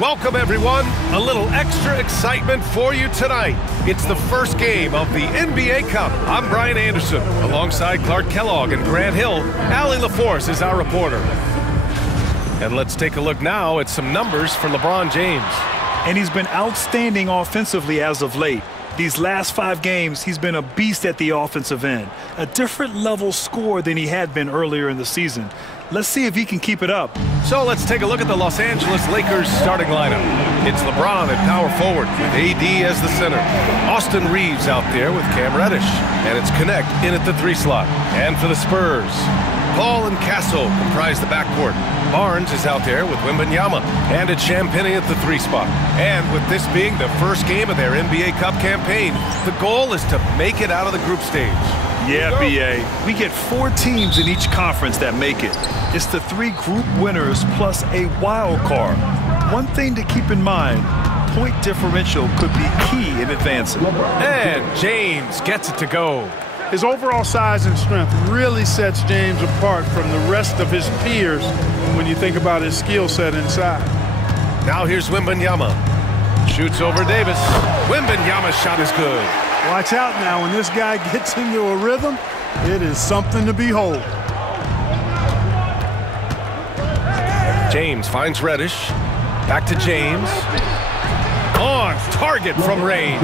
Welcome, everyone. A little extra excitement for you tonight. It's the first game of the NBA Cup. I'm Brian Anderson. Alongside Clark Kellogg and Grant Hill, Allie LaForce is our reporter. And let's take a look now at some numbers for LeBron James. And he's been outstanding offensively as of late. These last 5 games, he's been a beast at the offensive end. A different level score than he had been earlier in the season. Let's see if he can keep it up. So let's take a look at the Los Angeles Lakers starting lineup. It's LeBron at power forward with AD as the center. Austin Reeves out there with Cam Reddish. And it's Connect in at the 3 slot. And for the Spurs, Paul and Castle comprise the backcourt. Barnes is out there with Wembanyama, and it's Champagnie at the 3 spot. And with this being the first game of their NBA Cup campaign, the goal is to make it out of the group stage. Yeah, B.A. We get 4 teams in each conference that make it. It's the 3 group winners plus a wild card. One thing to keep in mind, point differential could be key in advancing. And James gets it to go. His overall size and strength really sets James apart from the rest of his peers when you think about his skill set inside. Now here's Wembanyama. Shoots over Davis. Wembanyama's shot is good. Watch out now. When this guy gets into a rhythm, it is something to behold. James finds Reddish. Back to James. On target from range.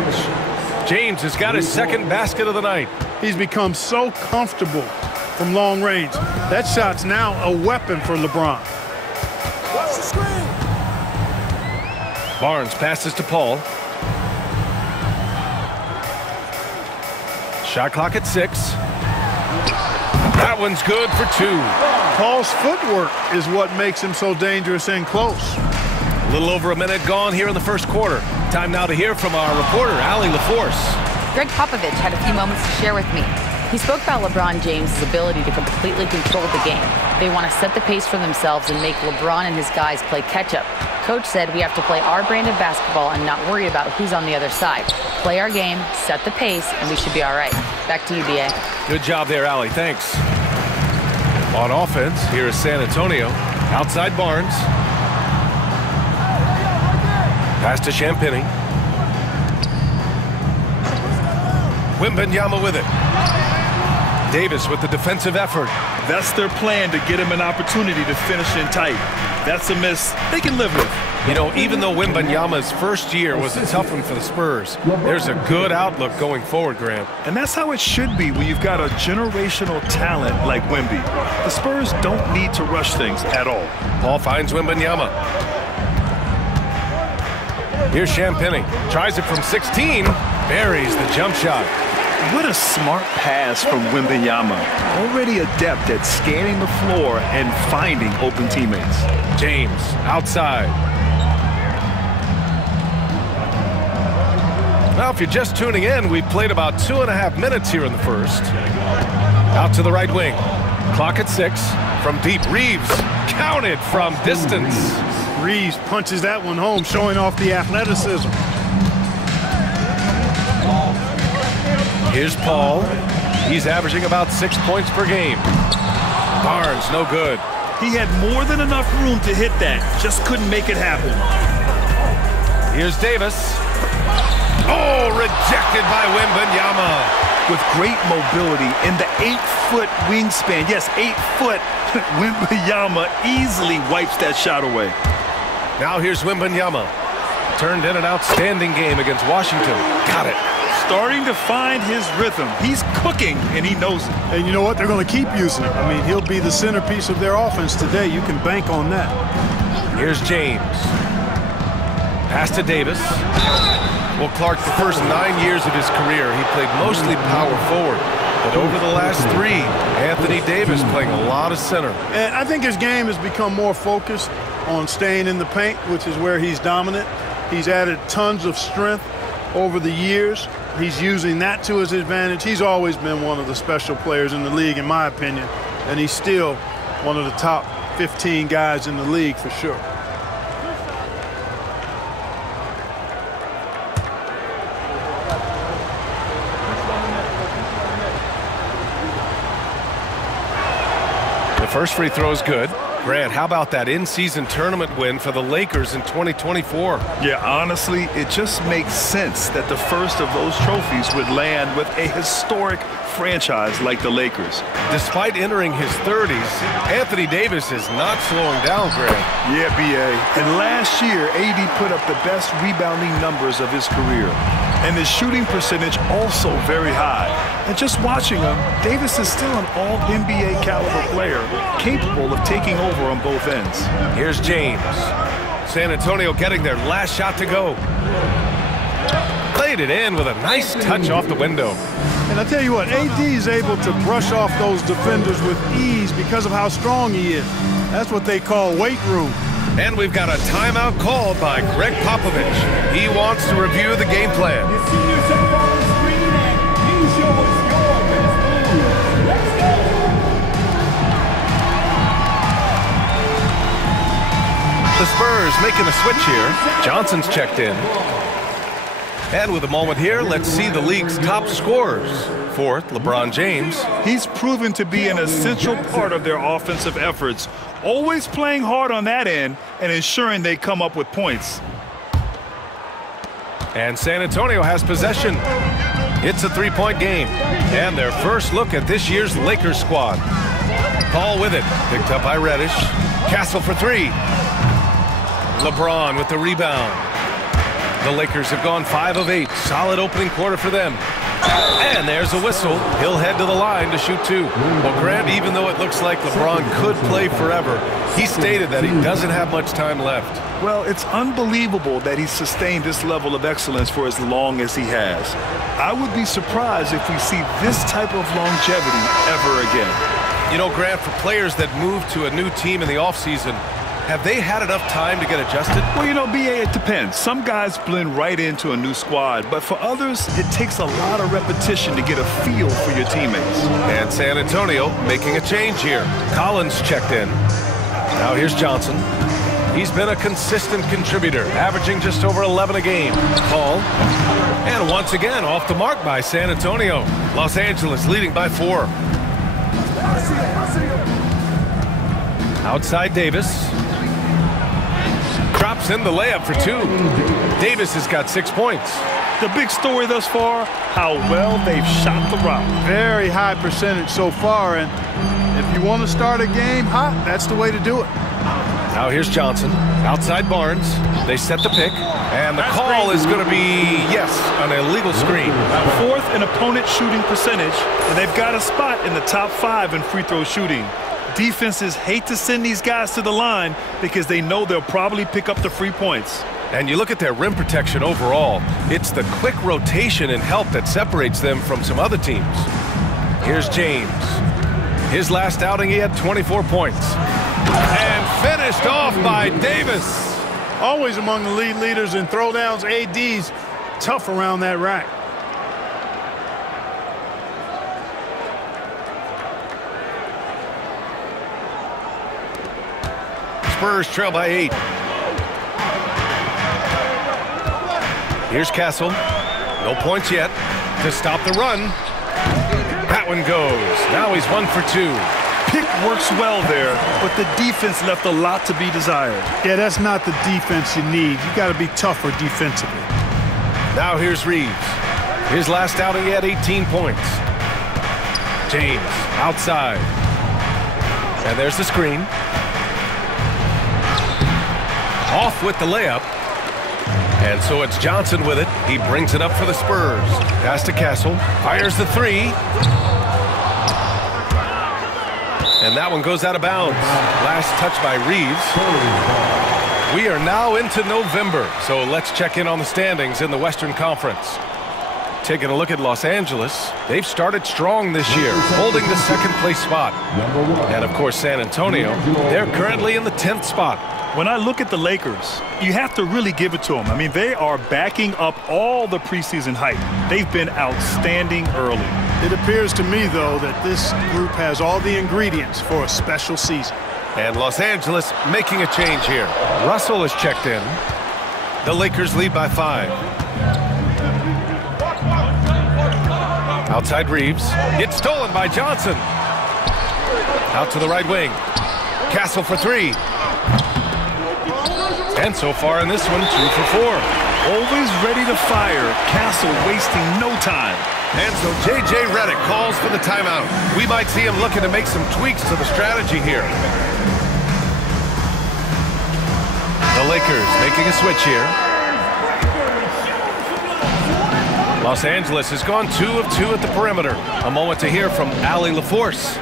James has got his second basket of the night. He's become so comfortable from long range. That shot's now a weapon for LeBron. Watch the screen. Barnes passes to Paul. Shot clock at 6. That one's good for 2. Paul's footwork is what makes him so dangerous and close. A little over a minute gone here in the first quarter. Time now to hear from our reporter, Allie LaForce. Greg Popovich had a few moments to share with me. He spoke about LeBron James' ability to completely control the game. They want to set the pace for themselves and make LeBron and his guys play catch-up. Coach said we have to play our brand of basketball and not worry about who's on the other side. Play our game, set the pace, and we should be all right. Back to you, B.A. Good job there, Allie. Thanks. On offense, here is San Antonio. Outside Barnes. Pass to Champagnie. Wembanyama with it. Davis with the defensive effort. That's their plan, to get him an opportunity to finish in tight. That's a miss they can live with. You know, even though Wembanyama's first year was a tough one for the Spurs, there's a good outlook going forward, Grant. And that's how it should be when you've got a generational talent like Wemby. The Spurs don't need to rush things at all. Paul finds Wembanyama. Here's Champagnie. Tries it from 16. Buries the jump shot. What a smart pass from Wembanyama. Already adept at scanning the floor and finding open teammates. James outside. Now, if you're just tuning in, we've played about 2.5 minutes here in the first. Out to the right wing. Clock at 6. From deep, Reeves counted from distance. Reeves punches that one home, showing off the athleticism. Here's Paul. He's averaging about 6 points per game. Barnes, no good. He had more than enough room to hit that. Just couldn't make it happen. Here's Davis. Oh, rejected by Wembanyama. With great mobility and the 8-foot wingspan. Yes, 8 foot. Wembanyama easily wipes that shot away. Now here's Wembanyama. Turned in an outstanding game against Washington. Got it. Starting to find his rhythm. He's cooking, and he knows it. And you know what? They're going to keep using him. I mean, he'll be the centerpiece of their offense today. You can bank on that. Here's James. Pass to Davis. Well, Clark, the first 9 years of his career, he played mostly power forward. But over the last 3, Anthony Davis playing a lot of center. And I think his game has become more focused on staying in the paint, which is where he's dominant. He's added tons of strength over the years. He's using that to his advantage. He's always been one of the special players in the league, in my opinion. And he's still one of the top 15 guys in the league for sure. The first free throw is good. Grant, how about that in-season tournament win for the Lakers in 2024? Yeah, honestly, it just makes sense that the first of those trophies would land with a historic franchise like the Lakers. Despite entering his 30s, Anthony Davis is not slowing down, Grant. Yeah, B.A. And last year, AD put up the best rebounding numbers of his career. And his shooting percentage also very high. And just watching him, Davis is still an all-NBA caliber player, capable of taking over on both ends. Here's James. San Antonio getting their last shot to go. Played it in with a nice touch off the window. And I tell you what, AD is able to brush off those defenders with ease because of how strong he is. That's what they call weight room. And we've got a timeout called by Greg Popovich. He wants to review the game plan. The Spurs making a switch here. Johnson's checked in. And with a moment here, let's see the league's top scorers. Fourth, LeBron James. He's proven to be an essential part of their offensive efforts, always playing hard on that end and ensuring they come up with points. And San Antonio has possession. It's a three-point game. And their first look at this year's Lakers squad. Paul with it. Picked up by Reddish. Castle for three. LeBron with the rebound. The Lakers have gone 5 of 8. Solid opening quarter for them. And there's a whistle. He'll head to the line to shoot 2. Well, Grant, even though it looks like LeBron could play forever, he stated that he doesn't have much time left. Well, it's unbelievable that he's sustained this level of excellence for as long as he has. I would be surprised if we see this type of longevity ever again. You know, Grant, for players that move to a new team in the offseason, have they had enough time to get adjusted? Well, you know, B.A., it depends. Some guys blend right into a new squad, but for others, it takes a lot of repetition to get a feel for your teammates. And San Antonio making a change here. Collins checked in. Now here's Johnson. He's been a consistent contributor, averaging just over 11 a game. Paul. And once again, off the mark by San Antonio. Los Angeles leading by 4. Outside Davis. Drops in the layup for 2. Davis has got 6 points. The big story thus far, how well they've shot the rock. Very high percentage so far, and if you want to start a game hot, that's the way to do it. Now here's Johnson. Outside Barnes. They set the pick. And the call is going to be, yes, an illegal screen. 4th in opponent shooting percentage, and they've got a spot in the top 5 in free throw shooting. Defenses hate to send these guys to the line because they know they'll probably pick up the free points. And you look at their rim protection overall, it's the quick rotation and help that separates them from some other teams. Here's James. His last outing, he had 24 points. And finished off by Davis. Always among the league leaders in throwdowns. AD's tough around that rack. Spurs trail by 8. Here's Castle. No points yet to stop the run. That one goes. Now he's 1 for 2. Pick works well there, but the defense left a lot to be desired. Yeah, that's not the defense you need. You got to be tougher defensively. Now here's Reeves. His last outing, he had 18 points. James outside. And there's the screen. Off with the layup. And so it's Johnson with it. He brings it up for the Spurs. Pass to Castle. Fires the 3. And that one goes out of bounds. Last touch by Reeves. We are now into November, so let's check in on the standings in the Western Conference. Taking a look at Los Angeles, they've started strong this year, holding the 2nd place spot. And of course, San Antonio, they're currently in the 10th spot. When I look at the Lakers, you have to really give it to them. I mean, they are backing up all the preseason hype. They've been outstanding early. It appears to me, though, that this group has all the ingredients for a special season. And Los Angeles making a change here. Russell is checked in. The Lakers lead by 5. Outside Reeves. It's stolen by Johnson. Out to the right wing. Castle for three. And so far in this one, 2 for 4. Always ready to fire. Castle wasting no time. And so J.J. Redick calls for the timeout. We might see him looking to make some tweaks to the strategy here. The Lakers making a switch here. Los Angeles has gone 2 of 2 at the perimeter. A moment to hear from Allie LaForce.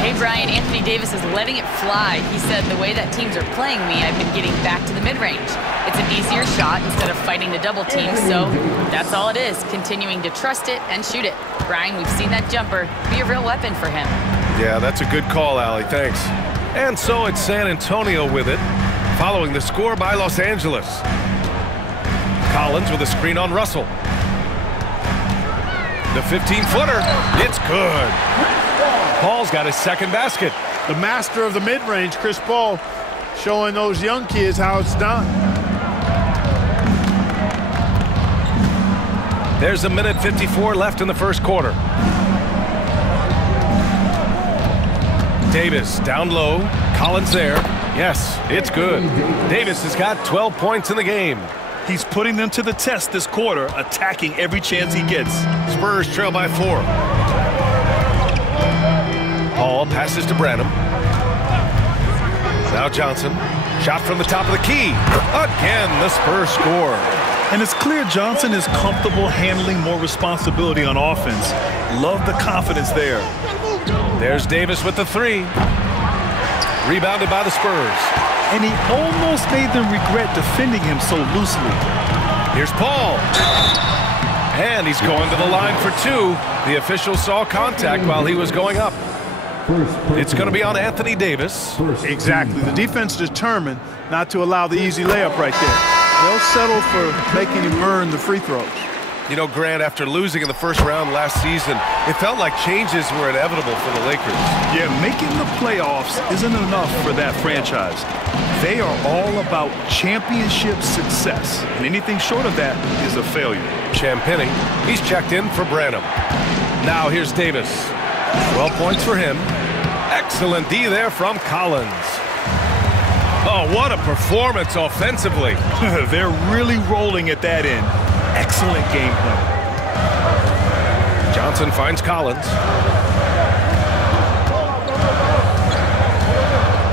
Hey, Brian, Anthony Davis is letting it fly. He said, the way that teams are playing me, I've been getting back to the mid-range. It's an easier shot instead of fighting the double team, so that's all it is, continuing to trust it and shoot it. Brian, we've seen that jumper be a real weapon for him. Yeah, that's a good call, Allie. Thanks. And so it's San Antonio with it, following the score by Los Angeles. Collins with a screen on Russell. The 15-footer, it's good. Paul's got his second basket. The master of the mid-range, Chris Paul, showing those young kids how it's done. There's a minute 54 left in the first quarter. Davis down low. Collins there. Yes, it's good. Davis has got 12 points in the game. He's putting them to the test this quarter, attacking every chance he gets. Spurs trail by 4. Paul passes to Branham. Now Johnson. Shot from the top of the key. Again, the Spurs score. And it's clear Johnson is comfortable handling more responsibility on offense. Love the confidence there. There's Davis with the 3. Rebounded by the Spurs. And he almost made them regret defending him so loosely. Here's Paul. And he's going to the line for 2. The official saw contact while he was going up. It's going to be on Anthony Davis. Exactly. The defense determined not to allow the easy layup right there. They'll settle for making him earn the free throws. You know, Grant, after losing in the first round last season, it felt like changes were inevitable for the Lakers. Yeah, making the playoffs isn't enough for that franchise. They are all about championship success, and anything short of that is a failure. Champagny, he's checked in for Branham. Now here's Davis. 12 points for him. Excellent D there from Collins. Oh, what a performance offensively. They're really rolling at that end. Excellent game plan. Johnson finds Collins.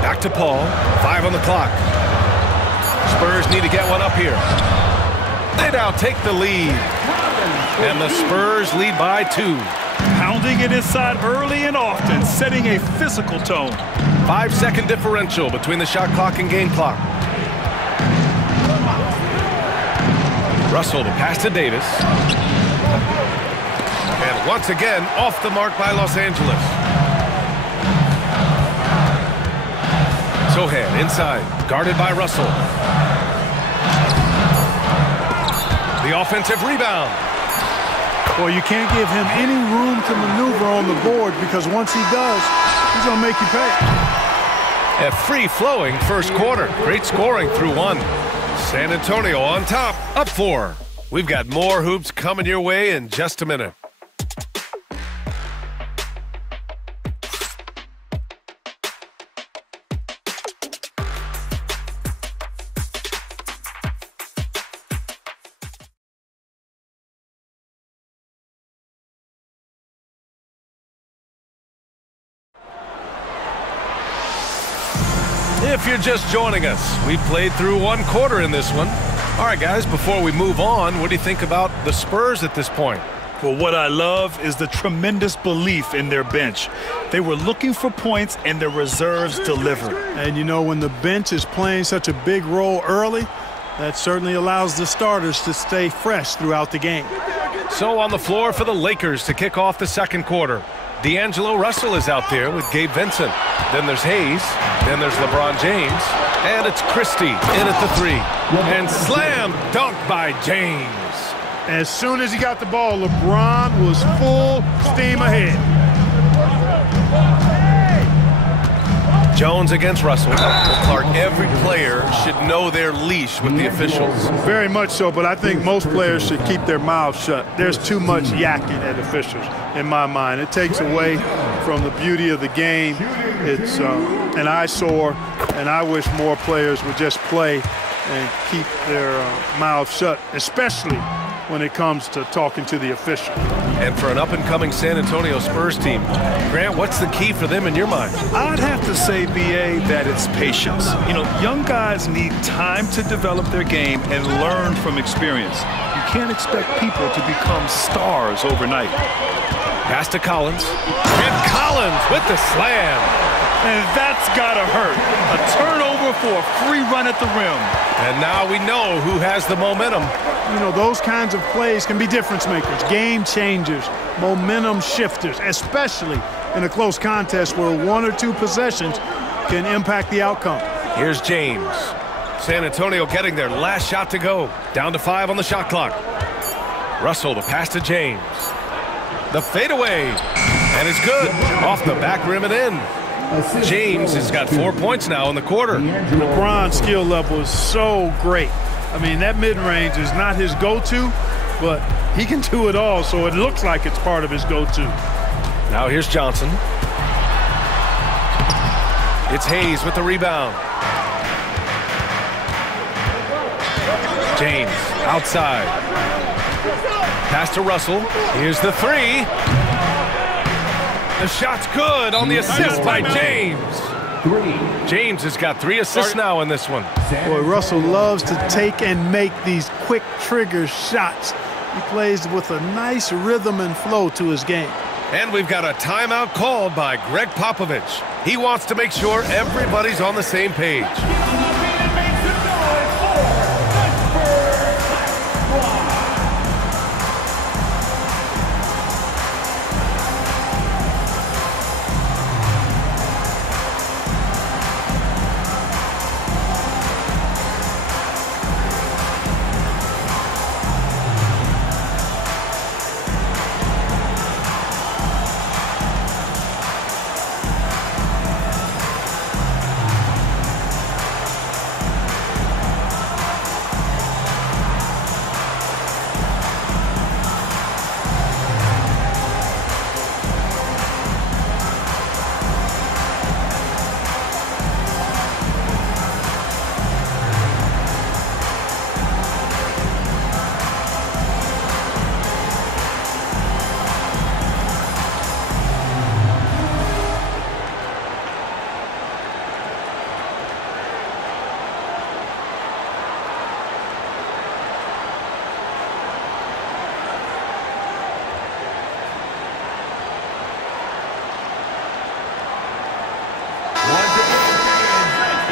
Back to Paul. 5 on the clock. Spurs need to get one up here. They now take the lead. And the Spurs lead by 2. Pounding it inside early and often, setting a physical tone. 5-second differential between the shot clock and game clock. Russell to pass to Davis. And once again, off the mark by Los Angeles. Sohan inside, guarded by Russell. The offensive rebound. Well, you can't give him any room to maneuver on the board because once he does, he's going to make you pay. A free-flowing first quarter. Great scoring through 1. San Antonio on top, up 4. We've got more hoops coming your way in just a minute. If you're just joining us, we played through 1 quarter in this one. All right, guys, before we move on, what do you think about the Spurs at this point? Well, what I love is the tremendous belief in their bench. They were looking for points, and their reserves delivered. And, you know, when the bench is playing such a big role early, that certainly allows the starters to stay fresh throughout the game. So on the floor for the Lakers to kick off the second quarter. D'Angelo Russell is out there with Gabe Vincent. Then there's Hayes. Then there's LeBron James. And it's Christie in at the 3. And slam dunk by James. As soon as he got the ball, LeBron was full steam ahead. Jones against Russell. Well, Clark, every player should know their leash with the officials. Very much so, but I think most players should keep their mouths shut. There's too much yakking at officials, in my mind. It takes away from the beauty of the game. It's an eyesore, and I wish more players would just play and keep their mouths shut, especially when it comes to talking to the official. And for an up-and-coming San Antonio Spurs team, Grant, what's the key for them in your mind? I'd have to say, B.A., that it's patience. You know, young guys need time to develop their game and learn from experience. You can't expect people to become stars overnight. Pass to Collins. And Collins with the slam. And that's gotta hurt. A turnover for a free run at the rim. And now we know who has the momentum. You know, those kinds of plays can be difference makers, game changers, momentum shifters, especially in a close contest where 1 or 2 possessions can impact the outcome. Here's James. San Antonio getting their last shot to go. Down to 5 on the shot clock. Russell to pass to James. The fadeaway. And it's good. Off the back rim and in. James has got 4 points now in the quarter. LeBron's skill level is so great. I mean, that mid-range is not his go-to, but he can do it all, so it looks like it's part of his go-to. Now here's Johnson. It's Hayes with the rebound. James outside. Pass to Russell. Here's the 3. The shot's good on the assist by James. James has got 3 assists now in this one. Boy, Russell loves to take and make these quick trigger shots. He plays with a nice rhythm and flow to his game. And we've got a timeout called by Greg Popovich. He wants to make sure everybody's on the same page.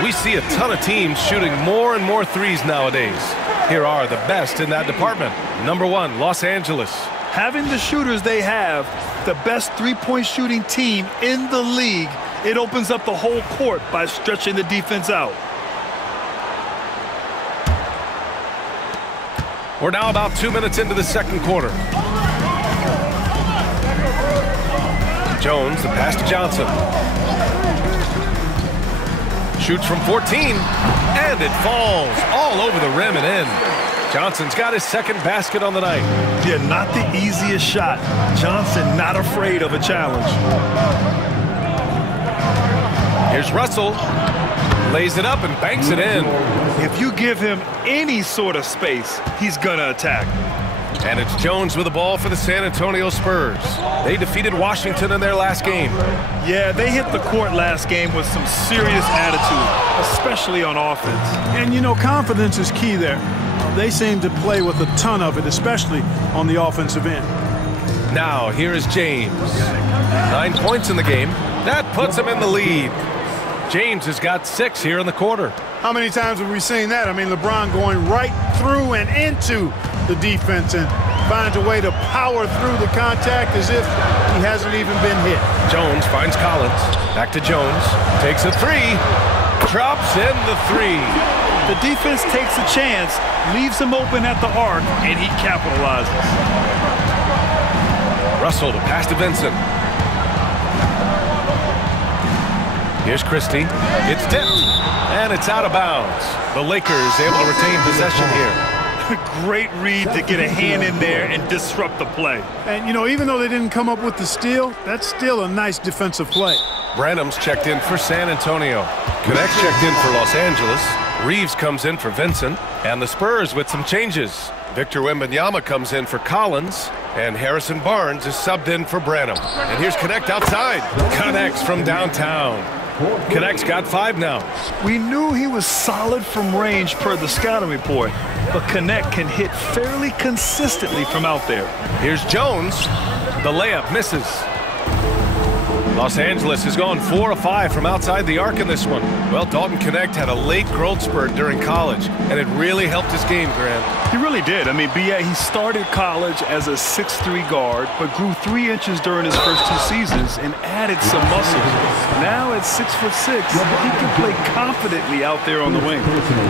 We see a ton of teams shooting more and more threes nowadays. Here are the best in that department. Number 1, Los Angeles. Having the shooters they have, the best three-point shooting team in the league, it opens up the whole court by stretching the defense out. We're now about 2 minutes into the second quarter. Jones, the pass to Johnson. Shoots from 14, and it falls all over the rim and in. Johnson's got his second basket on the night. Yeah, not the easiest shot. Johnson not afraid of a challenge. Here's Russell. Lays it up and banks it in. If you give him any sort of space, he's gonna attack. And it's Jones with the ball for the San Antonio Spurs. They defeated Washington in their last game. Yeah, they hit the court last game with some serious attitude, especially on offense. And, you know, confidence is key there. They seem to play with a ton of it, especially on the offensive end. Now, here is James. 9 points in the game. That puts him in the lead. James has got 6 here in the quarter. How many times have we seen that? I mean, LeBron going right through and into the defense and finds a way to power through the contact as if he hasn't even been hit. Jones finds Collins. Back to Jones. Takes a 3. Drops in the 3. The defense takes a chance, leaves him open at the arc, and he capitalizes. Russell to pass to Vincent. Here's Christie. It's tipped, and it's out of bounds. The Lakers able to retain possession here. Great read to get a hand in there and disrupt the play. And, you know, even though they didn't come up with the steal, that's still a nice defensive play. Branham's checked in for San Antonio. Connect checked in for Los Angeles. Reeves comes in for Vincent. And the Spurs with some changes. Victor Wembanyama comes in for Collins. And Harrison Barnes is subbed in for Branham. And here's Connect outside. Connects from downtown. Connect's got 5 now. We knew he was solid from range per the scouting report, but Connect can hit fairly consistently from out there. Here's Jones. The layup misses. Los Angeles has gone 4 of 5 from outside the arc in this one. Well, Dalton Connect had a late growth spurt during college, and it really helped his game, Grant. He really did. I mean, B.A., he started college as a 6'3" guard, but grew 3 inches during his first 2 seasons and added some muscle. Now at 6'6", he can play confidently out there on the wing.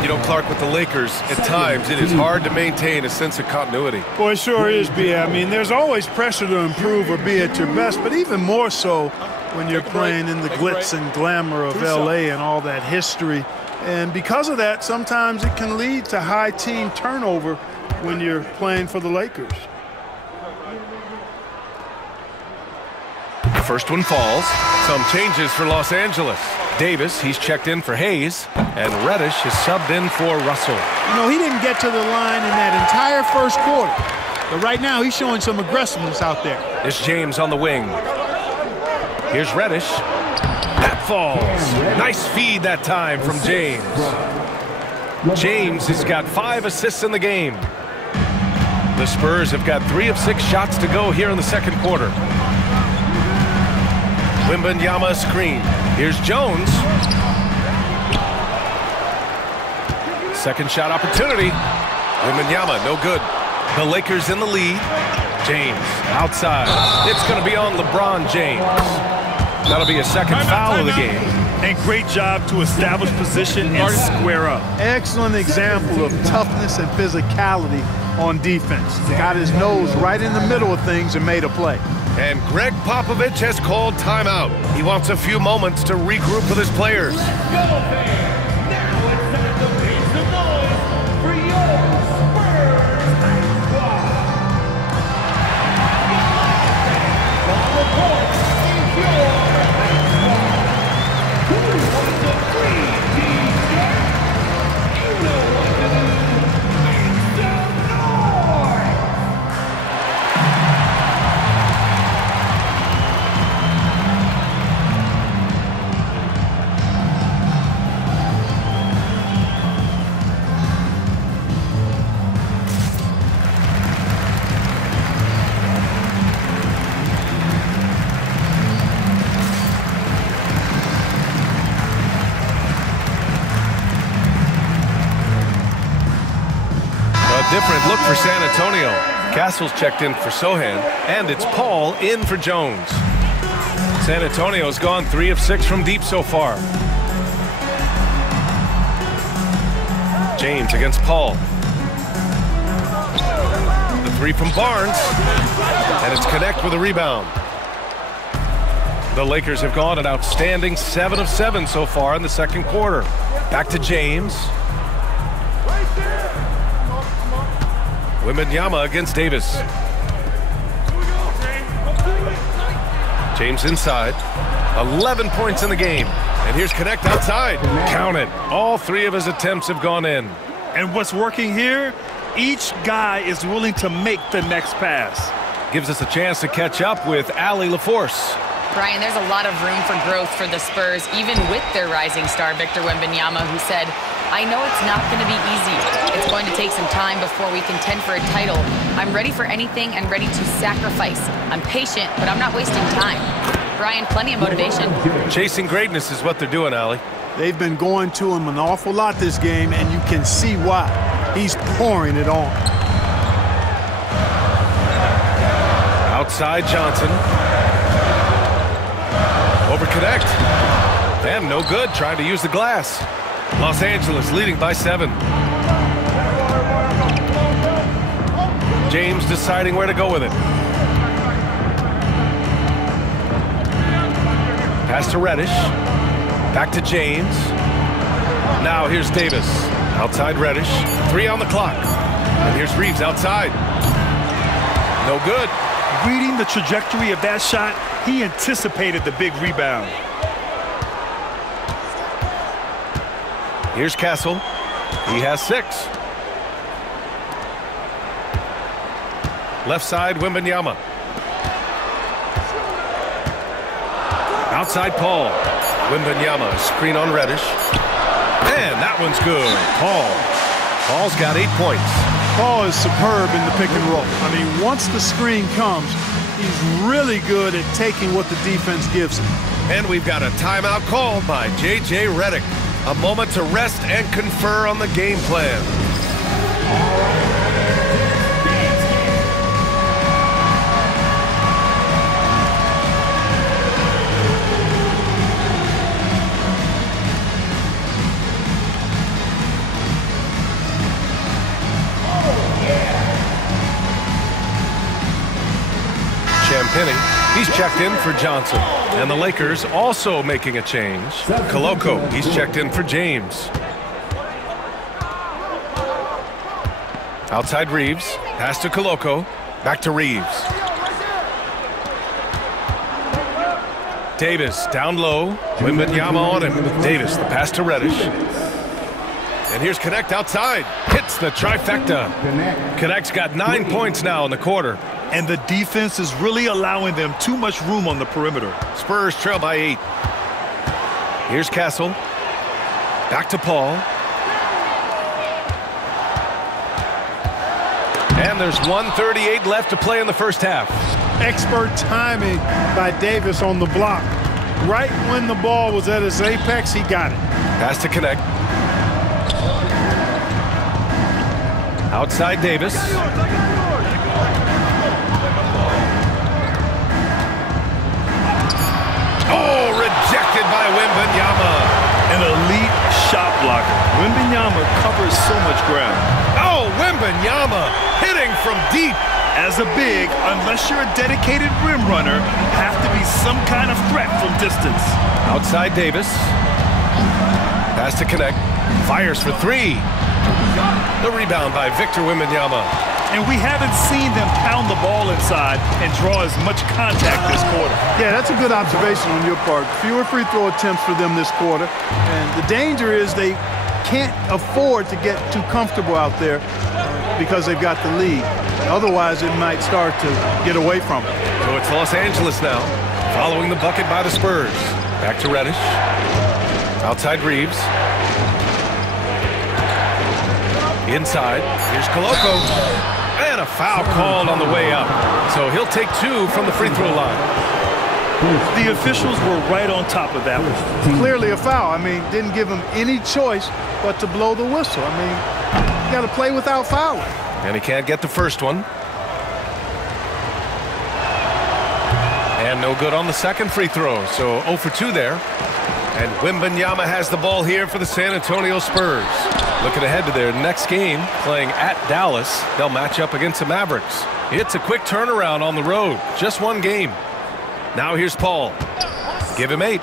You know, Clark, with the Lakers, at times it is hard to maintain a sense of continuity. Boy, it sure is, B.A. I mean, there's always pressure to improve or be at your best, but even more so when you're playing in the glitz and glamour of L.A. and all that history. And because of that, sometimes it can lead to high team turnover when you're playing for the Lakers. The first one falls. Some changes for Los Angeles. Davis, he's checked in for Hayes, and Reddish is subbed in for Russell. You know, he didn't get to the line in that entire first quarter, but right now he's showing some aggressiveness out there. It's James on the wing. Here's Reddish. That falls. Nice feed that time from James. James has got 5 assists in the game. The Spurs have got 3 of 6 shots to go here in the second quarter. Wembanyama screen. Here's Jones. Second shot opportunity. Wembanyama, no good. The Lakers in the lead. James outside. It's going to be on LeBron James. That'll be a second foul of the game. And great job to establish position and square up. Excellent example of toughness and physicality on defense. Got his nose right in the middle of things and made a play. And Greg Popovich has called timeout. He wants a few moments to regroup with his players. Different look for San Antonio. Castle's checked in for Sohan, and it's Paul in for Jones. San Antonio's gone 3 of 6 from deep so far. James against Paul. The 3 from Barnes, and it's Connect with a rebound. The Lakers have gone an outstanding 7 of 7 so far in the second quarter. Back to James. Wembanyama against Davis. James inside. 11 points in the game. And here's Connect outside. Count it. All 3 of his attempts have gone in. And what's working here, each guy is willing to make the next pass. Gives us a chance to catch up with Allie LaForce. Brian, there's a lot of room for growth for the Spurs, even with their rising star, Victor Wembanyama, who said, I know it's not going to be easy. It's going to take some time before we contend for a title. I'm ready for anything and ready to sacrifice. I'm patient, but I'm not wasting time. Brian, plenty of motivation. Chasing greatness is what they're doing, Allie. They've been going to him an awful lot this game, and you can see why. He's pouring it on. Outside Johnson. Over Connect. And no good, trying to use the glass. Los Angeles leading by 7. James deciding where to go with it. Pass to Reddish. Back to James. Now here's Davis. Outside Reddish. 3 on the clock. And here's Reeves outside. No good. Reading the trajectory of that shot, he anticipated the big rebound. Here's Castle. He has 6. Left side, Wembanyama. Outside Paul. Wembanyama, screen on Reddish. And that one's good. Paul's got 8 points. Paul is superb in the pick and roll. I mean, once the screen comes, he's really good at taking what the defense gives him. And we've got a timeout called by J.J. Redick. A moment to rest and confer on the game plan. Champagny, he's checked in for Johnson. And the Lakers also making a change. Koloko, he's checked in for James. Outside Reeves, pass to Koloko, back to Reeves. Davis down low, Wembanyama on him. Davis, the pass to Reddish. And here's Connect outside, hits the trifecta. Connect's got 9 points now in the quarter. And the defense is really allowing them too much room on the perimeter. Spurs trail by 8. Here's Castle. Back to Paul. And there's 1:38 left to play in the first half. Expert timing by Davis on the block. Right when the ball was at its apex, he got it. Pass to Connect. Outside Davis. Oh, rejected by Wembanyama. An elite shot blocker. Wembanyama covers so much ground. Oh, Wembanyama hitting from deep. As a big, unless you're a dedicated rim runner, have to be some kind of threat from distance. Outside Davis. Pass to Connect. Fires for 3. The rebound by Victor Wembanyama. And we haven't seen them pound the ball inside and draw as much contact this quarter. Yeah, that's a good observation on your part. Fewer free throw attempts for them this quarter. And the danger is they can't afford to get too comfortable out there because they've got the lead. Otherwise, it might start to get away from it. So it's Los Angeles now, following the bucket by the Spurs. Back to Reddish. Outside Reeves. Inside. Here's Koloko. And a foul called on the way up. So he'll take 2 from the free throw line. The officials were right on top of that one. Clearly a foul. I mean, didn't give him any choice but to blow the whistle. I mean, you got to play without fouling. And he can't get the first one. And no good on the second free throw. So 0 for 2 there. And Wembanyama has the ball here for the San Antonio Spurs. Looking ahead to their next game, playing at Dallas. They'll match up against the Mavericks. It's a quick turnaround on the road. Just 1 game. Now here's Paul. Give him 8.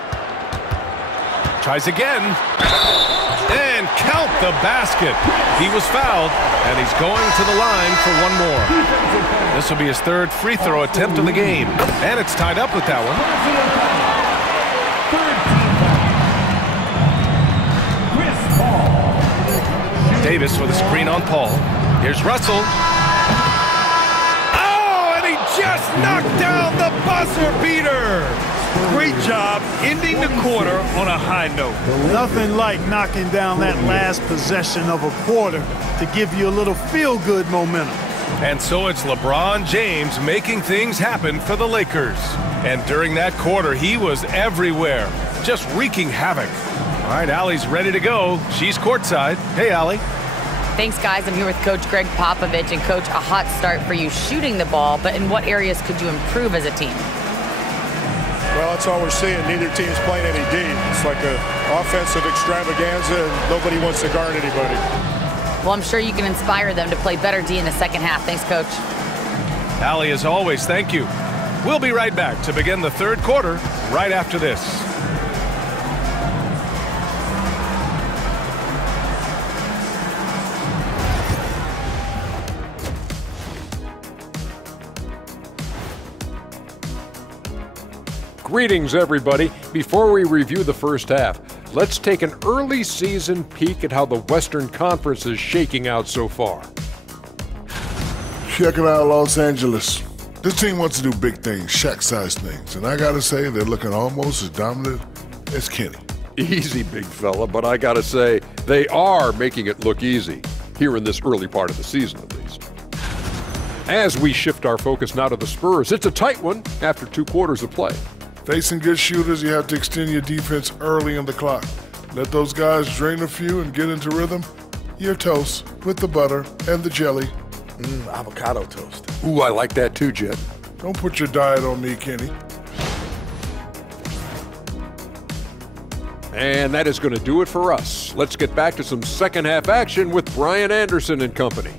Tries again. And count the basket. He was fouled, and he's going to the line for 1 more. This will be his 3rd free throw attempt of the game. And it's tied up with that one. Davis with a screen on Paul. Here's Russell. Oh, and he just knocked down the buzzer beater. Great job ending the quarter on a high note. Nothing like knocking down that last possession of a quarter to give you a little feel-good momentum. And so it's LeBron James making things happen for the Lakers. And during that quarter, he was everywhere, just wreaking havoc. All right, Allie's ready to go. She's courtside. Hey, Allie. Thanks, guys. I'm here with Coach Greg Popovich. And, Coach, a hot start for you shooting the ball, but in what areas could you improve as a team? Well, that's all we're seeing. Neither team's playing any D. It's like an offensive extravaganza, and nobody wants to guard anybody. Well, I'm sure you can inspire them to play better D in the second half. Thanks, Coach. Allie, as always, thank you. We'll be right back to begin the 3rd quarter right after this. Greetings, everybody. Before we review the first half, let's take an early season peek at how the Western Conference is shaking out so far. Check it out, Los Angeles. This team wants to do big things, Shaq-sized things, and I gotta say they're looking almost as dominant as Kenny. Easy, big fella, but I gotta say, they are making it look easy, here in this early part of the season at least. As we shift our focus now to the Spurs, it's a tight one after 2 quarters of play. Facing good shooters, you have to extend your defense early in the clock. Let those guys drain a few and get into rhythm. You're toast with the butter and the jelly. Avocado toast. Ooh, I like that too, Jet. Don't put your diet on me, Kenny. And that is going to do it for us. Let's get back to some second half action with Brian Anderson and company.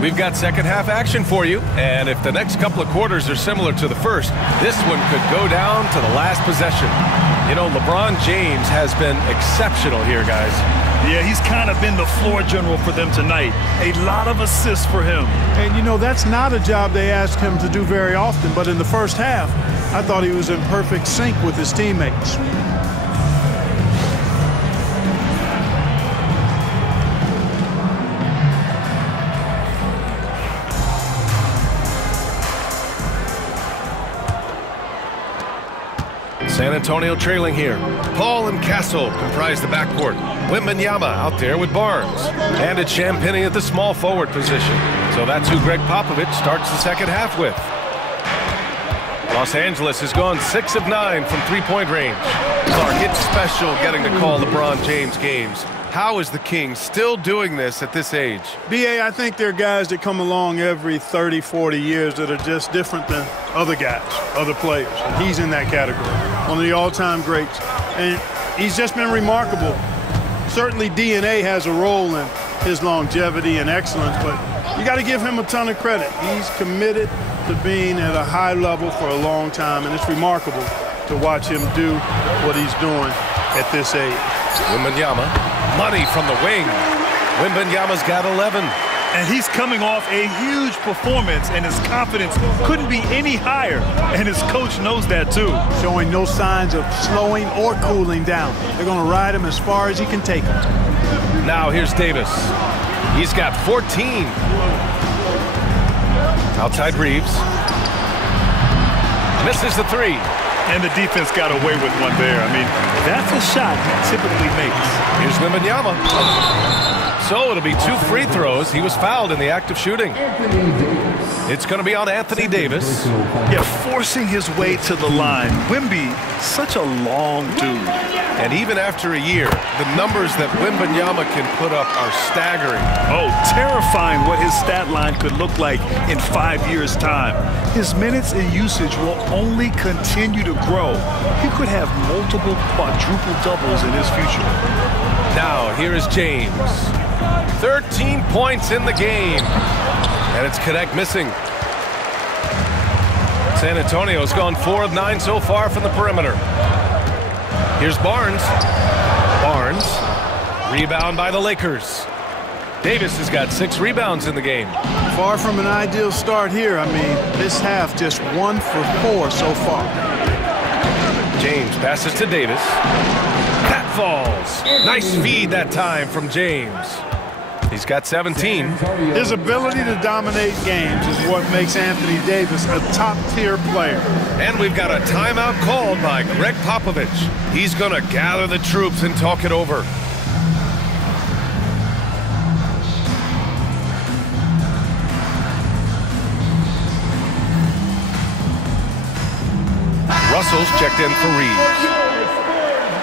We've got second half action for you, and if the next couple of quarters are similar to the first, this one could go down to the last possession. You know, LeBron James has been exceptional here, guys. Yeah, he's kind of been the floor general for them tonight. A lot of assists for him. And, you know, that's not a job they ask him to do very often, but in the first half, I thought he was in perfect sync with his teammates. San Antonio trailing here. Paul and Castle comprise the backcourt. Wembanyama out there with Barnes. And it's Champagnie at the small forward position. So that's who Greg Popovich starts the second half with. Los Angeles has gone 6 of 9 from three-point range. Clark, it's special getting to call LeBron James games. How is the King still doing this at this age? B.A., I think there are guys that come along every 30, 40 years that are just different than other guys, other players. And he's in that category, one of the all-time greats. And he's just been remarkable. Certainly DNA has a role in his longevity and excellence, but you got to give him a ton of credit. He's committed to being at a high level for a long time, and it's remarkable to watch him do what he's doing at this age. Wembanyama. Money from the wing. Wembanyama's got 11. And he's coming off a huge performance, and his confidence couldn't be any higher. And his coach knows that, too. Showing no signs of slowing or cooling down. They're going to ride him as far as he can take him. Now here's Davis. He's got 14. Outside Reeves. Misses the 3. And the defense got away with one there. I mean, that's a shot he typically makes. Here's Wembanyama. So it'll be 2 free throws. He was fouled in the act of shooting. It's going to be on Anthony Davis. Yeah, forcing his way to the line. Wemby, such a long dude. And even after a year, the numbers that Wembanyama can put up are staggering. Oh, terrifying what his stat line could look like in 5 years' time. His minutes and usage will only continue to grow. He could have multiple quadruple doubles in his future. Now, here is James. 13 points in the game. And it's Connect missing. San Antonio's gone 4 of 9 so far from the perimeter. Here's Barnes. Barnes. Rebound by the Lakers. Davis has got 6 rebounds in the game. Far from an ideal start here. I mean, this half just 1 for 4 so far. James passes to Davis. That falls. Nice feed that time from James. He's got 17. His ability to dominate games is what makes Anthony Davis a top-tier player. And we've got a timeout called by Greg Popovich. He's going to gather the troops and talk it over. Russell's checked in for Reeves.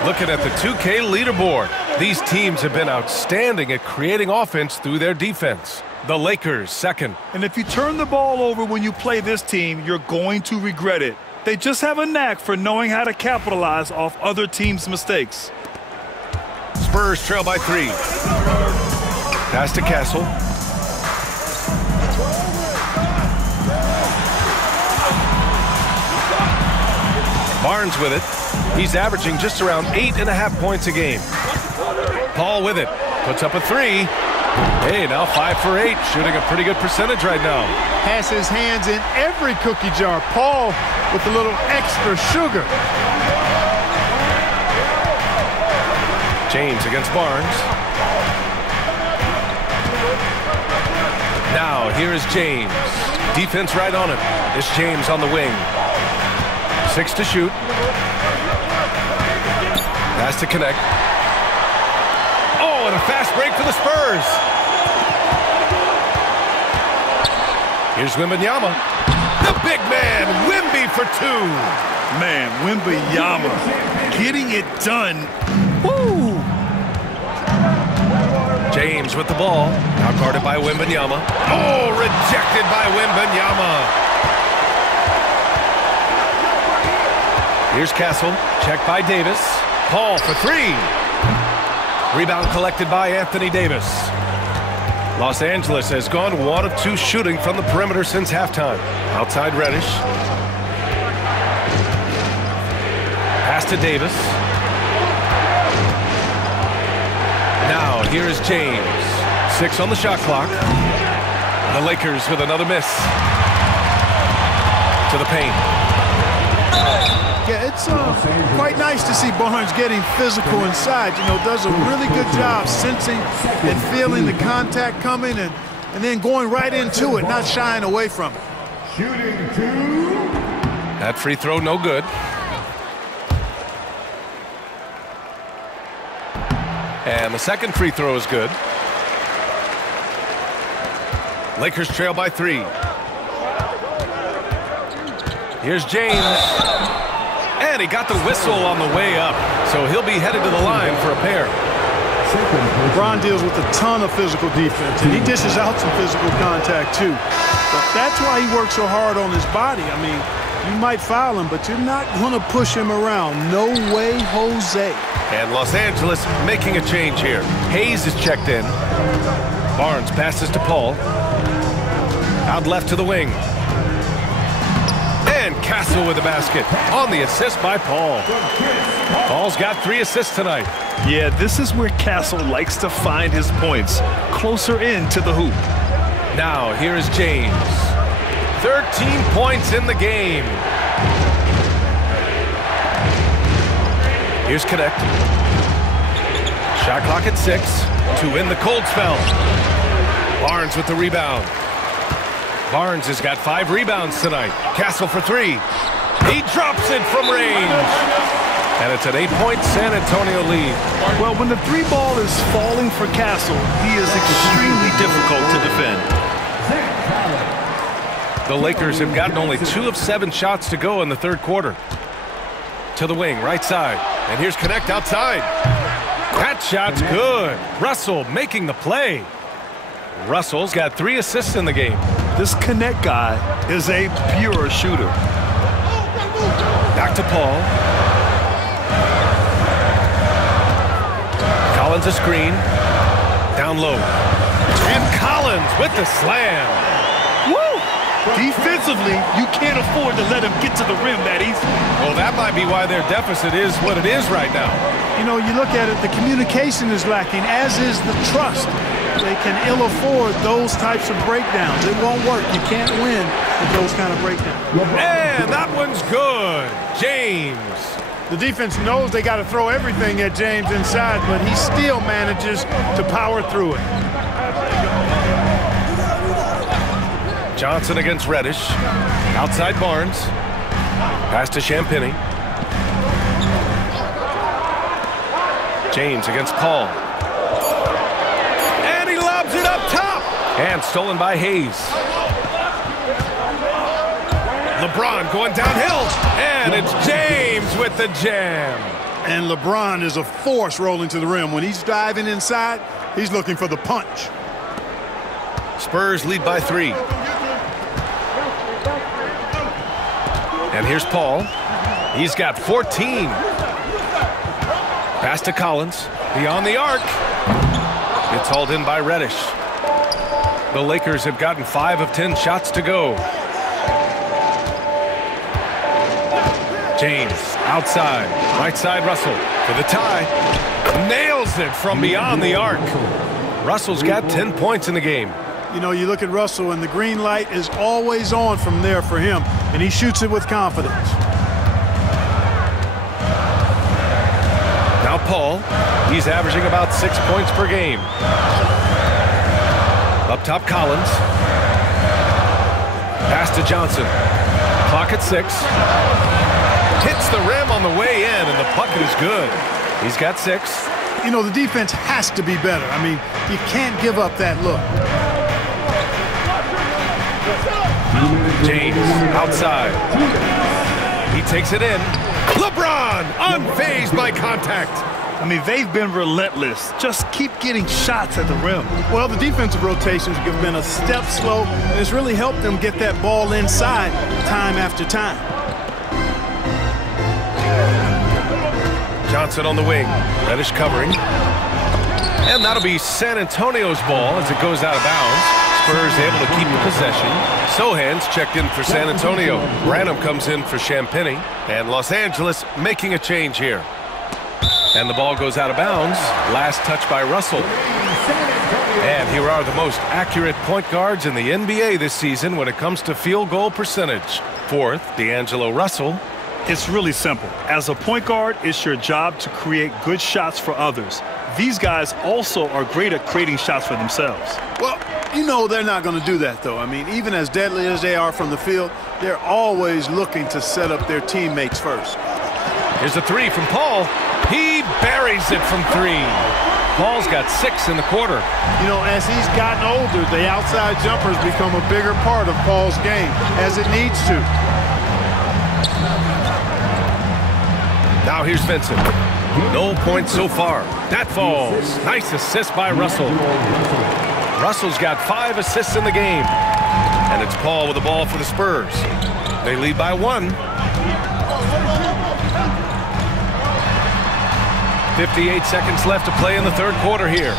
Looking at the 2K leaderboard, these teams have been outstanding at creating offense through their defense. The Lakers second. And if you turn the ball over when you play this team, you're going to regret it. They just have a knack for knowing how to capitalize off other teams' mistakes. Spurs trail by 3. Pass to Castle. Barnes with it. He's averaging just around 8.5 points a game. Paul with it. Puts up a three. Hey, now 5 for 8. Shooting a pretty good percentage right now. Has his hands in every cookie jar. Paul with a little extra sugar. James against Barnes. Now, here is James. Defense right on him. It's James on the wing. 6 to shoot. Pass to connect. Oh, and a fast break for the Spurs. Here's Wembanyama. The big man, Wemby for 2. Man, Wembanyama getting it done. Woo! James with the ball. Now guarded by Wembanyama. Oh, rejected by Wembanyama. Here's Castle. Checked by Davis. Paul for 3. Rebound collected by Anthony Davis. Los Angeles has gone 1 of 2 shooting from the perimeter since halftime. Outside Reddish. Pass to Davis. Now, here is James. 6 on the shot clock. The Lakers with another miss. To the paint. Yeah, it's quite nice to see Barnes getting physical inside. You know, does a really good job sensing and feeling the contact coming and then going right into it, not shying away from it. Shooting 2. That free throw no good. And the second free throw is good. Lakers trail by 3. Here's James. And he got the whistle on the way up. So he'll be headed to the line for a pair. LeBron deals with a ton of physical defense, and he dishes out some physical contact too. But that's why he works so hard on his body. I mean, you might foul him, but you're not going to push him around. No way, Jose. And Los Angeles making a change here. Hayes is checked in. Barnes passes to Paul. Out left to the wing. And Castle with the basket on the assist by Paul. Paul's got 3 assists tonight. Yeah, this is where Castle likes to find his points, closer in to the hoop. Now, here is James. 13 points in the game. Here's Connect. Shot clock at 6 to win the cold spell. Barnes with the rebound. Barnes has got 5 rebounds tonight. Castle for 3. He drops it from range. And it's an 8-point San Antonio lead. Well, when the 3 ball is falling for Castle, he is extremely difficult to defend. The Lakers have gotten only 2 of 7 shots to go in the third quarter. To the wing, right side. And here's Connect outside. That shot's good. Russell making the play. Russell's got 3 assists in the game. This Connect guy is a pure shooter. Back to Paul. Collins a screen. Down low. And Collins with the slam. Woo! Defensively, you can't afford to let him get to the rim that easy. Well, that might be why their deficit is what it is right now. You know, you look at it, the communication is lacking, as is the trust. They can ill afford those types of breakdowns. It won't work. You can't win with those kind of breakdowns. And that one's good. James. The defense knows they got to throw everything at James inside, but he still manages to power through it. Johnson against Reddish. Outside Barnes. Pass to Champagny. James against Paul. And he lobs it up top. And stolen by Hayes. LeBron going downhill. And it's James with the jam. And LeBron is a force rolling to the rim. When he's diving inside, he's looking for the punch. Spurs lead by 3. And here's Paul. He's got 14. Pass to Collins. Beyond the arc. It's hauled in by Reddish. The Lakers have gotten 5 of 10 shots to go. James outside. Right side Russell for the tie. Nails it from beyond the arc. Russell's got 10 points in the game. You know, you look at Russell, and the green light is always on from there for him, and he shoots it with confidence. Now Paul, he's averaging about 6 points per game. Up top, Collins. Pass to Johnson. Clock at 6. Hits the rim on the way in, and the bucket is good. He's got 6. You know, the defense has to be better. I mean, you can't give up that look. James outside. He takes it in. LeBron unfazed by contact. I mean, they've been relentless. Just keep getting shots at the rim. Well, the defensive rotations have been a step slow, and it's really helped them get that ball inside time after time. Johnson on the wing. Reddish covering. And that'll be San Antonio's ball as it goes out of bounds. Spurs able to keep the possession. Sohan's checked in for San Antonio. Branham comes in for Champagny. And Los Angeles making a change here. And the ball goes out of bounds. Last touch by Russell. And here are the most accurate point guards in the NBA this season when it comes to field goal percentage. Fourth, D'Angelo Russell. It's really simple. As a point guard, it's your job to create good shots for others. These guys also are great at creating shots for themselves. Well, you know they're not going to do that, though. I mean, even as deadly as they are from the field, they're always looking to set up their teammates first. Here's a three from Paul. He buries it from 3. Paul's got 6 in the quarter. You know, as he's gotten older, the outside jumpers become a bigger part of Paul's game, as it needs to. Now here's Vincent. No points so far. That falls. Nice assist by Russell. Russell's got 5 assists in the game. And it's Paul with the ball for the Spurs. They lead by 1. 58 seconds left to play in the third quarter here.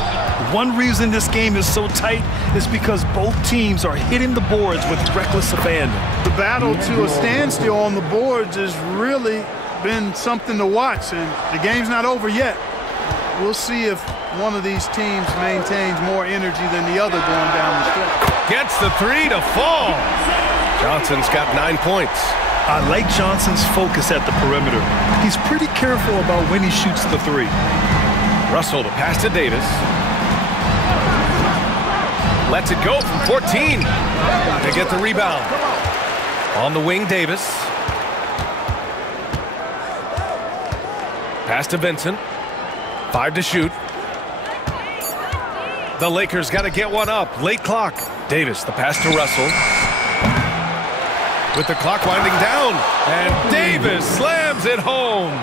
One reason this game is so tight is because both teams are hitting the boards with reckless abandon. The battle to a standstill on the boards has really been something to watch, and the game's not over yet. We'll see if one of these teams maintains more energy than the other going down the stretch. Gets the 3 to fall. Johnson's got 9 points. I like Johnson's focus at the perimeter. He's pretty careful about when he shoots the 3. Russell, the pass to Davis. Lets it go from 14. They get the rebound. On the wing, Davis. Pass to Vincent. 5 to shoot. The Lakers got to get one up. Late clock. Davis, the pass to Russell. With the clock winding down. And Davis slams it home.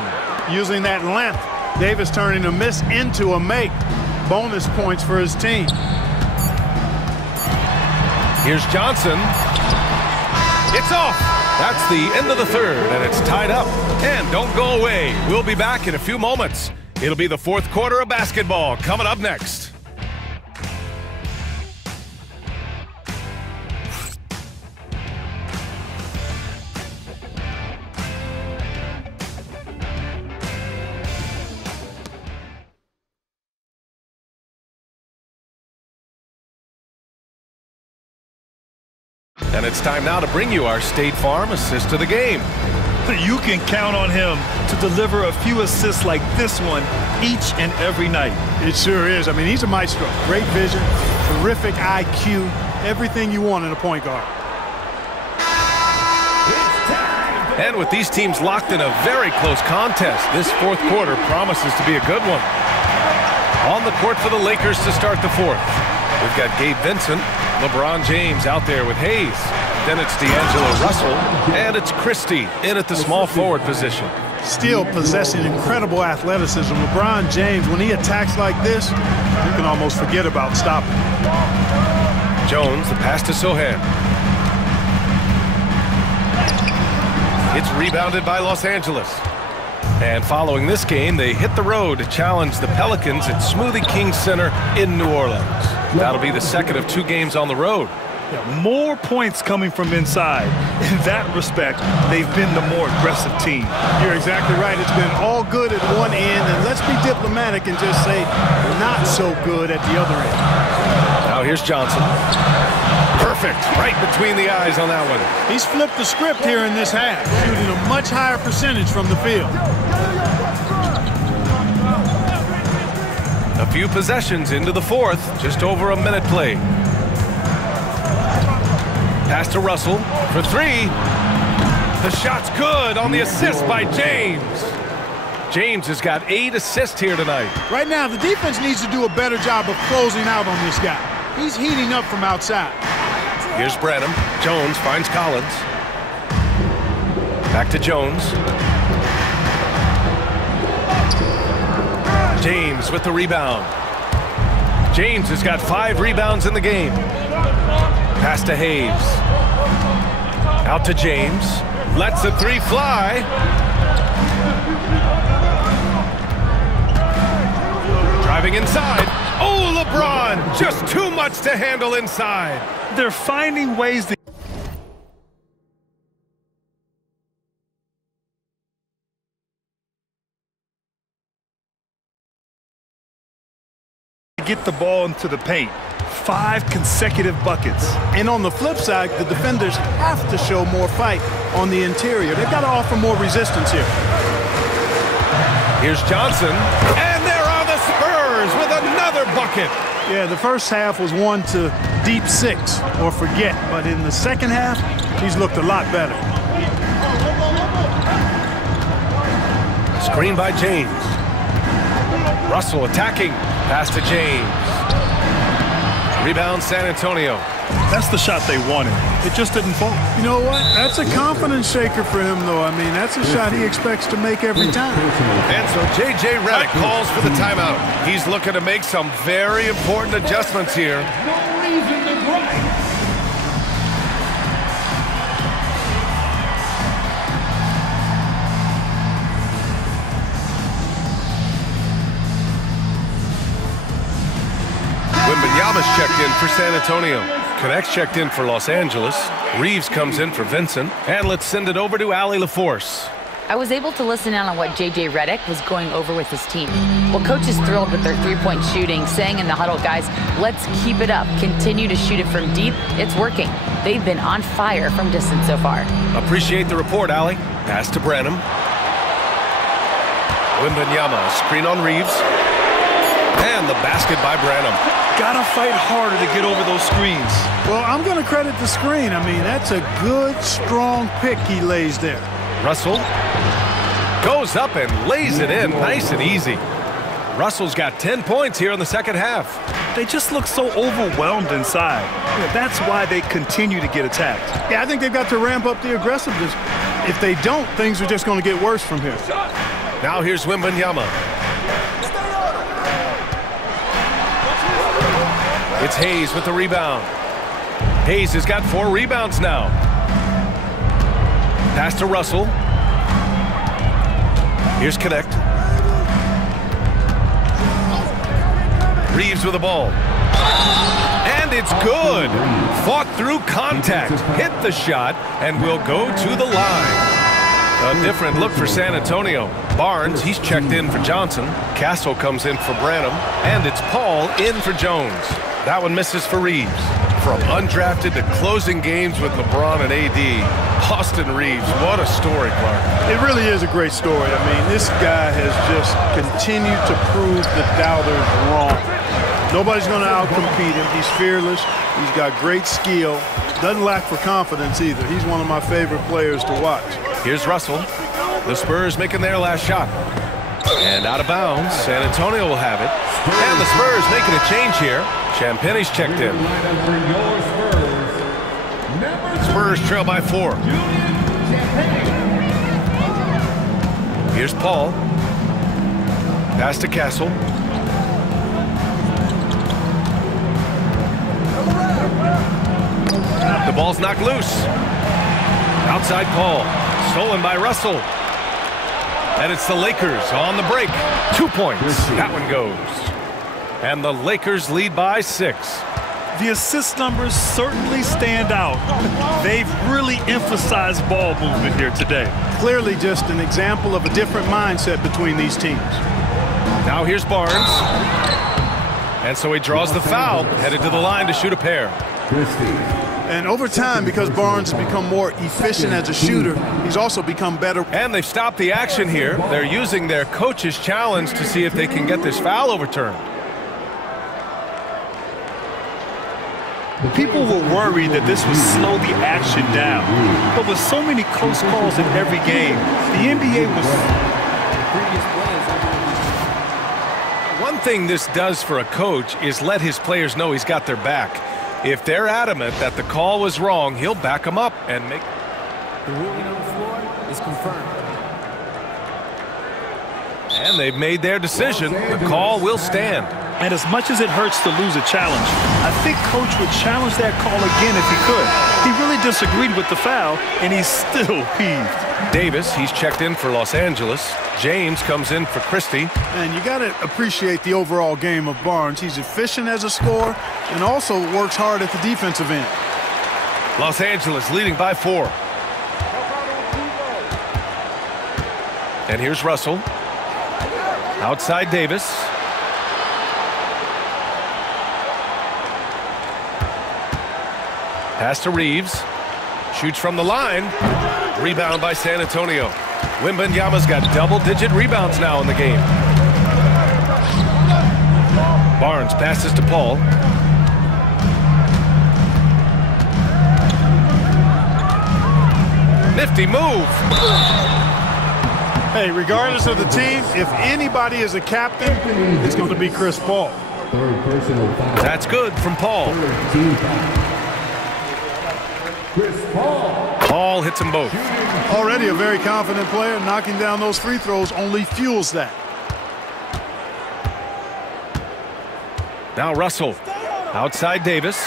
Using that length, Davis turning a miss into a make. Bonus points for his team. Here's Johnson. It's off. That's the end of the third, and it's tied up. And don't go away. We'll be back in a few moments. It'll be the fourth quarter of basketball coming up next. And it's time now to bring you our State Farm assist of the game. You can count on him to deliver a few assists like this one each and every night. It sure is. I mean, he's a maestro. Great vision, terrific IQ, everything you want in a point guard. And with these teams locked in a very close contest, this fourth quarter promises to be a good one. On the court for the Lakers to start the fourth. We've got Gabe Vincent, LeBron James out there with Hayes. Then it's D'Angelo Russell, and it's Christie in at the small forward position. Still possessing incredible athleticism. LeBron James, when he attacks like this, you can almost forget about stopping. Jones, the pass to Sohan. It's rebounded by Los Angeles. And following this game, they hit the road to challenge the Pelicans at Smoothie King Center in New Orleans. That'll be the second of 2 games on the road. Yeah, more points coming from inside. In that respect, they've been the more aggressive team. You're exactly right. It's been all good at one end, and let's be diplomatic and just say not so good at the other end. Now here's Johnson. Perfect, right between the eyes on that one. He's flipped the script here in this half, shooting a much higher percentage from the field. A few possessions into the fourth, just over a minute played. Pass to Russell for three. The shot's good on the assist by James. James has got 8 assists here tonight. Right now, the defense needs to do a better job of closing out on this guy. He's heating up from outside. Here's Branham. Jones finds Collins. Back to Jones. James with the rebound. James has got 5 rebounds in the game. Pass to Hayes. Out to James. Lets the 3 fly. Driving inside. Oh, LeBron! Just too much to handle inside. They're finding ways to get the ball into the paint. 5 consecutive buckets. And on the flip side, the defenders have to show more fight on the interior. They've got to offer more resistance here. Here's Johnson. And there are the Spurs with another bucket. Yeah, the first half was 1 to deep 6 or forget. But in the second half, he's looked a lot better. Screen by James. Russell attacking. Pass to James. Rebound San Antonio. That's the shot they wanted. It just didn't fall. You know what? That's a confidence shaker for him, though. I mean, that's a shot he expects to make every time. And so J.J. Redick calls for the timeout. He's looking to make some very important adjustments here. No reason to gripe. Wembanyama's checked in for San Antonio. Connect's checked in for Los Angeles. Reeves comes in for Vincent. And let's send it over to Allie LaForce. I was able to listen in on what J.J. Redick was going over with his team. Well, coach is thrilled with their three-point shooting, saying in the huddle, guys, let's keep it up. Continue to shoot it from deep. It's working. They've been on fire from distance so far. Appreciate the report, Allie. Pass to Branham. Wembanyama, screen on Reeves. And the basket by Branham. Gotta fight harder to get over those screens. Well, I'm going to credit the screen. I mean, that's a good, strong pick he lays there. Russell goes up and lays it in nice and easy. Russell's got 10 points here in the second half. They just look so overwhelmed inside. That's why they continue to get attacked. Yeah, I think they've got to ramp up the aggressiveness. If they don't, things are just going to get worse from here. Now here's Wembanyama. It's Hayes with the rebound. Hayes has got 4 rebounds now. Pass to Russell. Here's Connect. Reeves with the ball. And it's good. Fought through contact. Hit the shot and will go to the line. A different look for San Antonio. Barnes, he's checked in for Johnson. Castle comes in for Branham. And it's Paul in for Jones. That one misses for Reeves. From undrafted to closing games with LeBron and AD, Austin Reeves, what a story, Clark. It really is a great story. I mean, this guy has just continued to prove the doubters wrong. Nobody's going to outcompete him. He's fearless. He's got great skill. Doesn't lack for confidence either. He's one of my favorite players to watch. Here's Russell. The Spurs making their last shot. And out of bounds, San Antonio will have it. And the Spurs making a change here. Champagne's checked in. Spurs trail by 4. Here's Paul. Pass to Castle. The ball's knocked loose. Outside Paul. Stolen by Russell. And it's the Lakers on the break. 2 points. That one goes. And the Lakers lead by 6. The assist numbers certainly stand out. They've really emphasized ball movement here today. Clearly just an example of a different mindset between these teams. Now here's Barnes. And so he draws the foul, headed to the line to shoot a pair. And over time, because Barnes has become more efficient as a shooter, he's also become better. And they've stopped the action here. They're using their coach's challenge to see if they can get this foul overturned. People were worried that this would slow the action down. But with so many close calls in every game, the NBA was... One thing this does for a coach is let his players know he's got their back. If they're adamant that the call was wrong, he'll back them up and make... The ruling on the floor is confirmed. And they've made their decision. The call will stand. And as much as it hurts to lose a challenge, I think Coach would challenge that call again if he could. He really disagreed with the foul, and he's still peeved. Davis, he's checked in for Los Angeles. James comes in for Christie. And you got to appreciate the overall game of Barnes. He's efficient as a scorer and also works hard at the defensive end. Los Angeles leading by 4. And here's Russell. Outside Davis. Pass to Reeves. Shoots from the line. Rebound by San Antonio. Wembanyama's got double-digit rebounds now in the game. Barnes passes to Paul. Nifty move. Hey, regardless of the team, if anybody is a captain, it's going to be Chris Paul. That's good from Paul. Paul hits them both. Already a very confident player. Knocking down those free throws only fuels that. Now Russell. Outside Davis.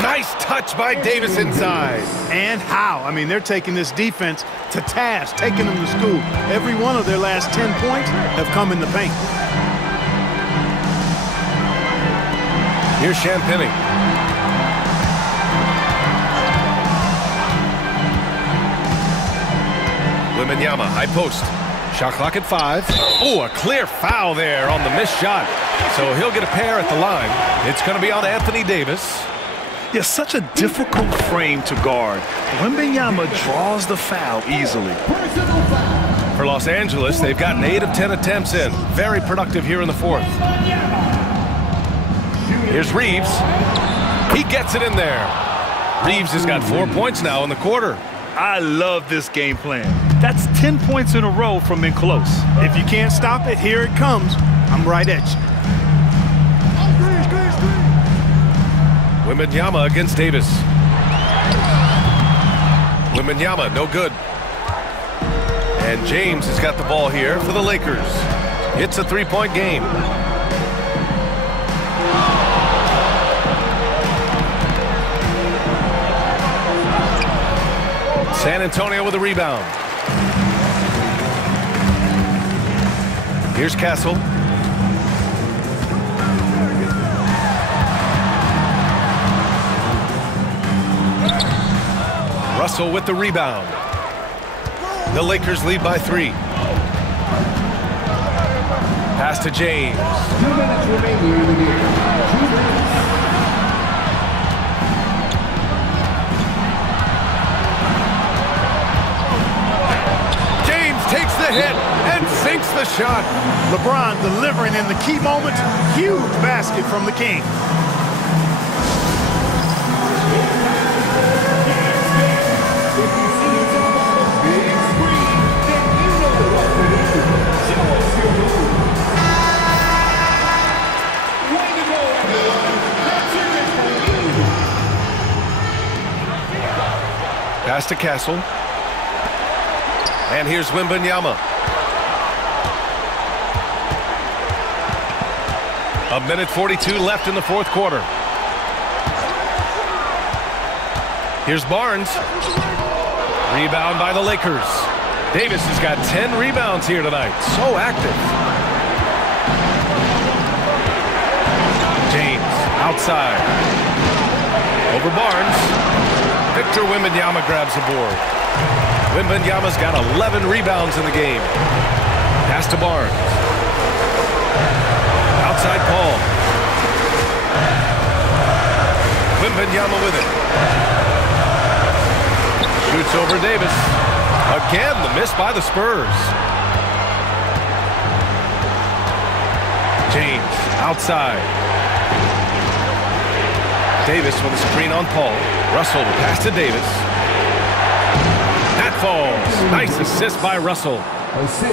Nice touch by Davis inside. And how? I mean, they're taking this defense to task, taking them to school. Every one of their last 10 points have come in the paint. Here's Champagny. Wembanyama, high post. Shot clock at 5. Oh, a clear foul there on the missed shot. So he'll get a pair at the line. It's going to be on Anthony Davis. Yeah, such a difficult frame to guard. Wembanyama draws the foul easily. For Los Angeles, they've gotten 8 of 10 attempts in. Very productive here in the 4th. Here's Reeves. He gets it in there. Reeves has got 4 points now in the quarter. I love this game plan. That's 10 points in a row from in close. If you can't stop it, here it comes. I'm right at you. Wembanyama against Davis. Wembanyama, no good. And James has got the ball here for the Lakers. It's a 3-point game. San Antonio with a rebound. Here's Castle. Russell with the rebound. The Lakers lead by 3. Pass to James. 2 minutes remaining in the game. 2 minutes. James takes the hit and sinks the shot. LeBron delivering in the key moments. Huge basket from the King. Pass to Castle. And here's Wembanyama. A minute 42 left in the 4th quarter. Here's Barnes. Rebound by the Lakers. Davis has got 10 rebounds here tonight. So active. James outside. Over Barnes. Victor Wembanyama grabs the board. Wembanyama's got 11 rebounds in the game. Pass to Barnes. Outside Paul. Wembanyama with it. Shoots over Davis. Again, the miss by the Spurs. James outside. Davis with a screen on Paul. Russell the pass to Davis. That falls. Nice assist by Russell.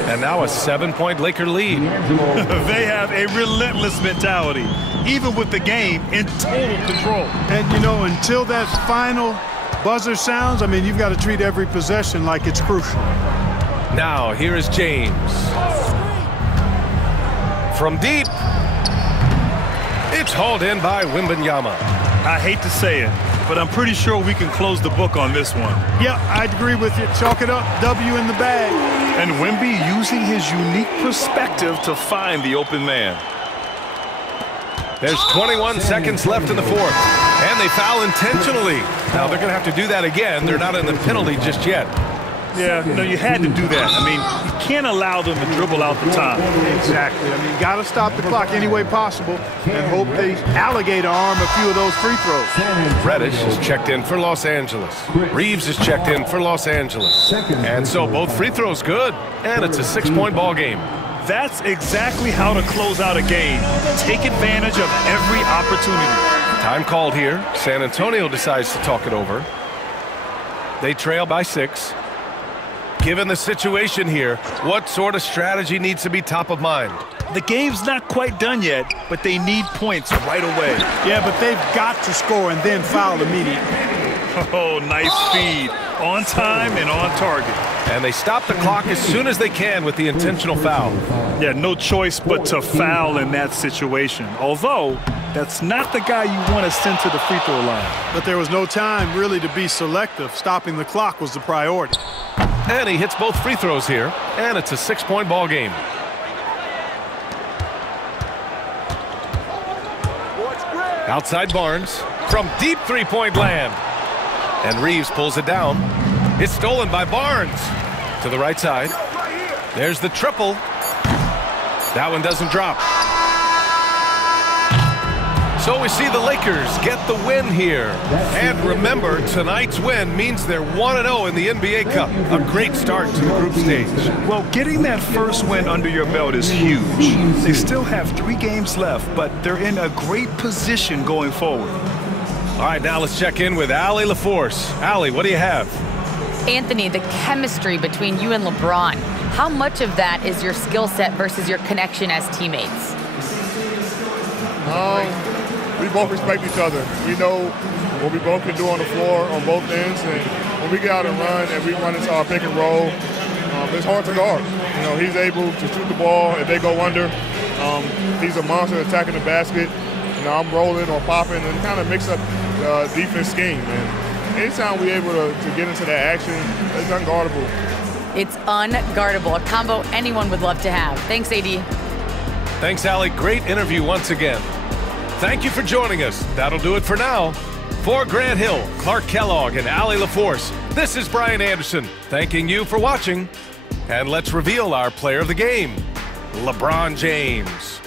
And now a 7-point Laker lead. They have a relentless mentality, even with the game in total control. And, you know, until that final buzzer sounds, I mean, you've got to treat every possession like it's crucial. Now, here is James. From deep. It's hauled in by Wembanyama. I hate to say it, but I'm pretty sure we can close the book on this one. Yeah, I'd agree with you. Chalk it up. W in the bag. And Wemby using his unique perspective to find the open man. There's 21 seconds left in the fourth. And they foul intentionally. Now, they're going to have to do that again. They're not in the penalty just yet. Yeah, no, you had to do that. I mean, you can't allow them to dribble out the top. Exactly. I mean, you got to stop the clock any way possible and hope they alligator arm a few of those free throws. Reddish is checked in for Los Angeles. Reeves is checked in for Los Angeles. And so both free throws good. And it's a 6-point ball game. That's exactly how to close out a game. Take advantage of every opportunity. Time called here. San Antonio decides to talk it over. They trail by 6. Given the situation here, what sort of strategy needs to be top of mind? The game's not quite done yet, but they need points right away. Yeah, but they've got to score and then foul immediately. Oh, nice feed. On time and on target. And they stop the clock as soon as they can with the intentional foul. Yeah, no choice but to foul in that situation. Although, that's not the guy you want to send to the free throw line. But there was no time really to be selective. Stopping the clock was the priority. And he hits both free throws here, and it's a 6-point ball game. Outside Barnes from deep three-point land. And Reeves pulls it down. It's stolen by Barnes. To the right side. There's the triple. That one doesn't drop. So we see the Lakers get the win here. And remember, tonight's win means they're 1-0 in the NBA Cup. A great start to the group stage. Well, getting that first win under your belt is huge. They still have 3 games left, but they're in a great position going forward. All right, now let's check in with Allie LaForce. Allie, what do you have? Anthony, the chemistry between you and LeBron, how much of that is your skill set versus your connection as teammates? We both respect each other. We know what we both can do on the floor on both ends, and when we get out and run and we run into our pick and roll, it's hard to guard. You know, he's able to shoot the ball if they go under. He's a monster attacking the basket. You know, I'm rolling or popping and kind of mix up the defense scheme. And anytime we're able to get into that action, it's unguardable. It's unguardable, a combo anyone would love to have. Thanks, AD. Thanks, Allie. Great interview once again. Thank you for joining us. That'll do it for now. For Grant Hill, Clark Kellogg, and Allie LaForce, this is Brian Anderson, thanking you for watching. And let's reveal our player of the game, LeBron James.